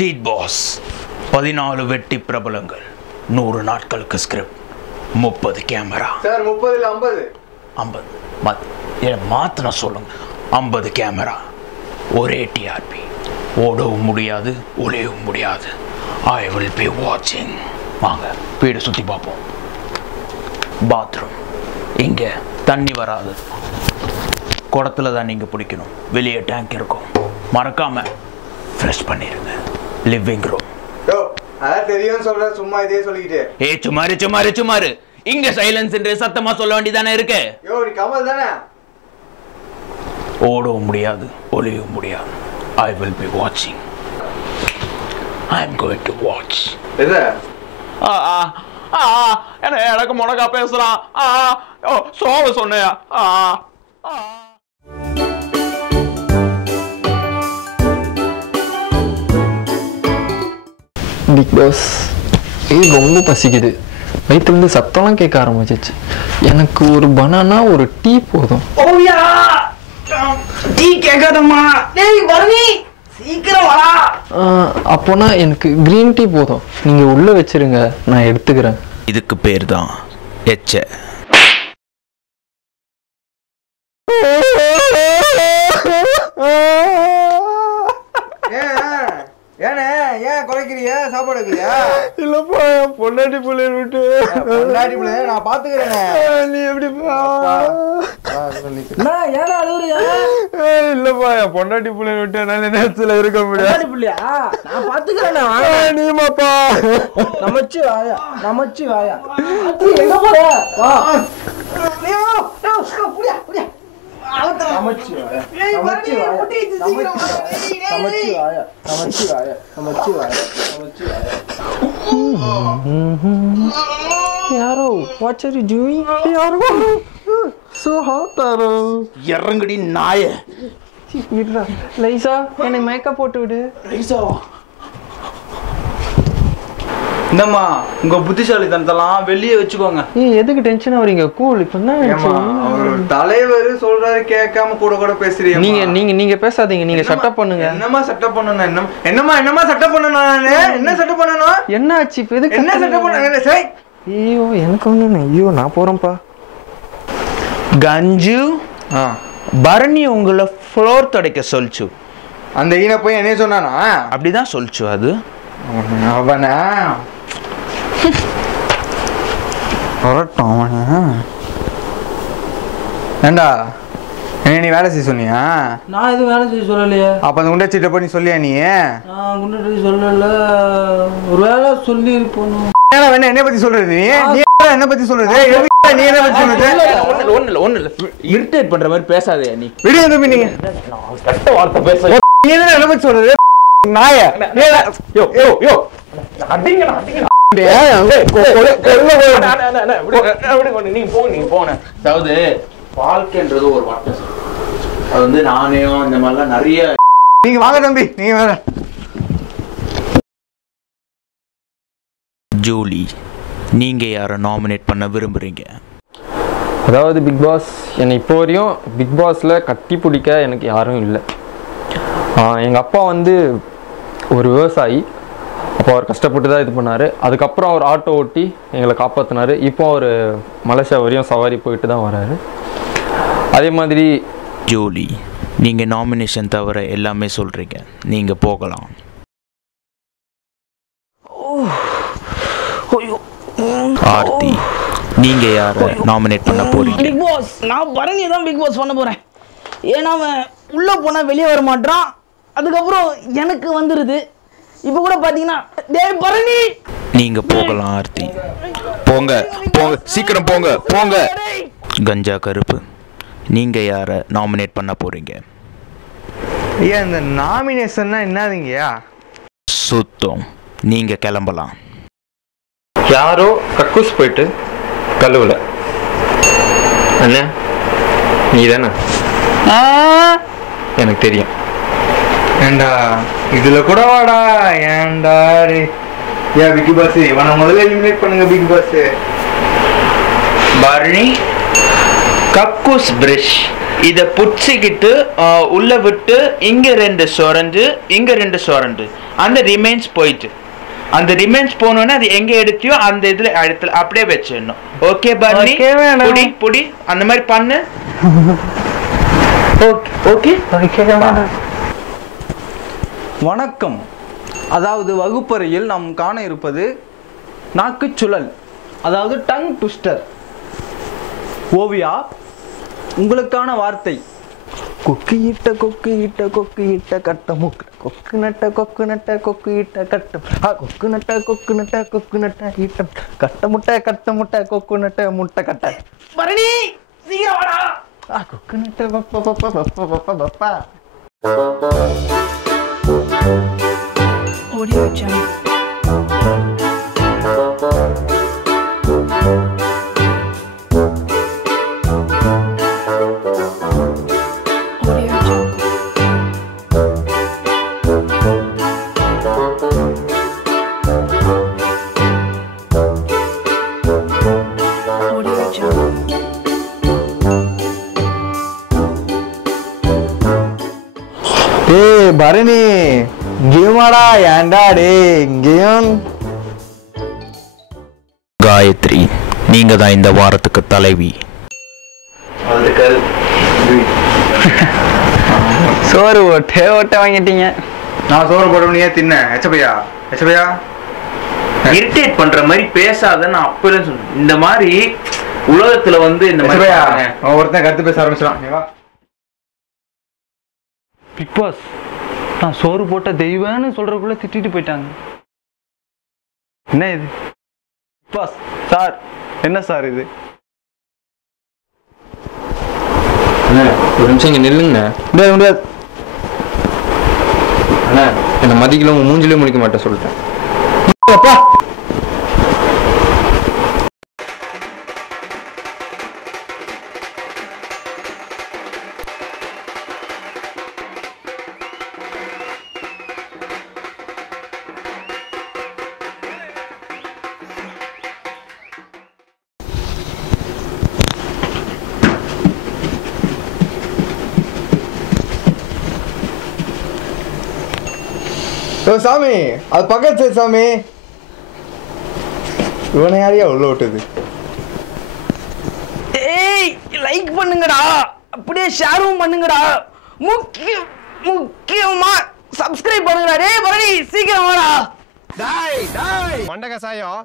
Street pass 14 வெட்டி பிரபலங்கள் 100 நாட்களுக்கு ஸ்கிரிப்ட் 30 கேமரா சார் 30 இல்ல 50 மாத்தின சொல்லுங்க 50 கேமரா ஒரே டிஆர்பி ஓடவும் முடியாது ஒளியவும் முடியாது ஐ வில் பி வாட்சிங் வாங்க வீடு சுற்றி பார்ப்போம் பாத்ரூம் இங்கே தண்ணி வராது குடத்துல தான் நீங்கள் பிடிக்கணும் வெளியே டேங்க் இருக்கும் மறக்காம ஃப்ரெஷ் பண்ணிடுங்க லிவிங் ரூம் அதான் தெரியும் சொல்ற சும்மா இதே சொல்லிக்கிட்டு சுமாரு இங்க சைலன்ஸ் என்று சத்தமா சொல்ல வேண்டியதானே இருக்கு நீ கமல் தானே ஓடவும் முடியாது ஒளியவும் முடியாது I will be watching I am going to watch எனக்கு முடக்கா பேசுறான் சோழ சொன்னையா பிக் பாஸ் ரொம்ப பசிக்குது வயிற்றுலேருந்து சத்தம்லாம் கேட்க ஆரம்பிச்சிச்சு எனக்கு ஒரு பனானா ஒரு டீ போதும் டீ கேட்காதம்மா டேய் வரணி சீக்கிரம் வா அப்போனா எனக்கு கிரீன் டீ போதும் நீங்க உள்ள வச்சிருங்க நான் எடுத்துக்கிறேன் இதுக்கு பேர் தான் எச்ச ஏன் குறைக்கிறியா சாப்பாடு வைக்கிறியா இல்லப்பா என் பொண்டாட்டி பிள்ளை விட்டு பொண்டாட்டி பிள்ளை நான் பாத்துக்கிறேன் நீ எப்படி ஏடா அழுகுறியா இல்லப்பா என் பொண்டாட்டி பிள்ளை விட்டு என்னால நேரத்துல இருக்க முடியாது பிள்ளையா நான் பாத்துக்கிறேன் நீமாப்பா நமச்சி வாயா எங்க போற வா யாரோ what are you doing யாரோ so hot யாரோ இறங்குடி நாய விடுறா லைசா எனக்கு மேக்கப் போட்டு விடு லைசாவா இந்தம்மா உங்க புத்திசாலித்தனத்தெல்லாம் வெளியே வச்சுக்கோங்க எதுக்கு டென்ஷன் ஆவறீங்க கூல் இப்போ அவர் தலைவர் சொல்றாரு கேட்காம கூட பேசுறீங்க நீங்க பேசாதீங்க நீங்க செட்டப் பண்ணுங்க என்னமா செட்டப் பண்ணனும் என்னமா செட்டப் பண்ணனும் நானே என்ன செட்டப் பண்ணனும் என்ன ஆச்சு இப்போ எதுக்கு என்ன செட்டப் பண்ணனும் சரி ஐயோ எனக்கு ஒண்ணு ஐயோ நான் போறேன்ப்பா கஞ்சு பரணி உங்களை ஃப்ளோர் துடைக்க சொல்லிச்சு அந்த ஈன போய் என்ன சொன்னானா அப்படிதான் சொல்லிச்சு அது அவனா ஏண்டா என்ன நீ வேலை செய்ய சொன்னியா நான் எதுவும் வேலை செய்ய சொல்லலையே அப்ப அந்த குண்டச்சிட்ட போய் நீ சொல்லியா நீ நான் குண்டடி சொல்லல ஒரு வேலை சொல்லி இருப்போம் என்ன பத்தி சொல்றது நீ என்ன பத்தி சொல்றது நீ என்ன பத்தி சொல்றது ஒண்ணு இல்ல இரிட்டேட் பண்ற மாதிரி பேசாதே நீ விடுங்க தம்பி நீங்க கட்ட வார்த்தை பேச நீ என்ன பத்தி சொல்றது நாய யோ அடிங்க அதாவது வாழ்க்கைன்றது ஒரு வார்த்தை அது வந்து நாணயம் இந்த மாதிரிலாம் நிறைய நீங்க வாங்க தம்பி நீங்க வேற ஜூலி நீங்க யாரை நாமினேட் பண்ண விரும்புறீங்க அதாவது பிக் பாஸ் என்னை இப்போ வரையும் பிக் பாஸ்ல கட்டி பிடிக்க எனக்கு யாரும் இல்லை எங்கள் அப்பா வந்து ஒரு விவசாயி அப்போ அவர் கஷ்டப்பட்டு தான் இது பண்ணார் அதுக்கப்புறம் அவர் ஆட்டோ ஓட்டி எங்களை காப்பாற்றினார் இப்போ அவர் மலேசியா வரையும் சவாரி போயிட்டு தான் வராரு அதே மாதிரி ஜூலி நீங்க நாமினேஷன் தவிர எல்லாமே சொல்றீங்க நீங்க போகலாம் ஆர்த்தி நீங்க யாரை நாமினேட் பண்ண போறீங்க பிக் பாஸ் நான் பரணியை தான் பிக் பாஸ் பண்ண போறேன் ஏன்னா அவன் உள்ள போனா வெளியே வர மாட்டான் அதுக்கப்புறம் எனக்கு வந்துருது இப்போ கூட பாத்தீங்கன்னா டேய் பரணி நீங்க போகலாம் ஆர்த்தி போங்க சீக்கிரம் போங்க கஞ்சா கருப்பு நீங்க யாரை நாமினேட் பண்ண போறீங்க ஐயா இந்த நாமினேஷன்னா என்னதுங்கய்யா சுத்தம் நீங்க கிளம்பலாம் யாரோ கக்கூஸ் போயிட்டு கழுவுல அண்ணா நீ தானே எனக்கு தெரியும் ஏண்டா இதுல கூட வாடா ஏண்டா ஏன் பிக் பாஸ் இவனை முதல்ல எலிமினேட் பண்ணுங்க பிக் பாஸ் பரணி கக்கூஸ் பிரஷ் இதை புடிச்சிக்கிட்டு உள்ள விட்டு இங்க 2 சொரண்டு இங்க 2 சொரண்டு அந்த ரிமைன்ஸ் போயிட்டு அந்த ரிமைன்ஸ் போனோன்னா அது எங்க எடுத்தியோ அந்த இடத்துல அப்படியே வச்சிடணும். Okay Barney? புடி புடி அந்த மாதிரி பண்ணு. ஓகே. வணக்கம். அதாவது வகுப்பறையில் நாம் காண இருப்பது நாக்குச்சுழல், அதாவது டங் ட்விஸ்டர். ஓவியா, உங்களுக்கான வார்த்தை. கொக்கு இட்ட கொக்கு இட்ட கொக்கு இட்ட கட்ட முக்க கொக்கு நட்ட கொக்கு நட்ட கொக்கு இட்ட கட்ட கொக்கு நட்ட கொக்கு நட்ட கொக்கு நட்ட ஈட்ட கட்ட முட்டை கொக்கு நட்ட முட்டை கட்ட பரணி சீக்கிரம் வாடா. கொக்கு நட்ட பப்பா பப்பா பப்பா பப்பா பப்பா. Audio Jungle. பரணி கேமாடா ஏண்டா டே கேம். காயத்ரி, நீங்க தான் இந்த வாரத்துக்கு தலைவி. சோறு ஓட்ட வாங்கிட்டீங்க. நான் சோறு போட்டவனையே தின்ன. எச்சபையா இரிட்டேட் பண்ற மாதிரி பேசாத. நான் அப்பவே சொன்னேன், இந்த மாதிரி உலகத்துல வந்து இந்த மாதிரி ஒருத்தன் கருத்து பேச ஆரம்பிச்சிடான். பிக் பாஸ், நான் சோறு போட்ட தெய்வம்னு சொல்றதுக்குள்ள திட்டிட்டு போயிட்டாங்க. என்ன இது பிக் பாஸ் சார்? என்ன சார் இது? ஒரு நிமிஷம் இங்க நில்லுங்க. முடியாது. அண்ணா, என்னை மதிக்கல, உங்க மூஞ்சிலே முடிக்க மாட்டேன் சொல்லிட்டேன். சாமி, அது பக்கத்து சாமி. இவனை யாரையா உள்ள விட்டது? ஏய், லைக் பண்ணுங்கடா, அப்படியே ஷேரும் பண்ணுங்கடா, முக்கியமா சப்ஸ்கிரைப் பண்ணுங்கடா. டேய் பரணி சீக்கிரம் வாடா. மண்டக சாயம்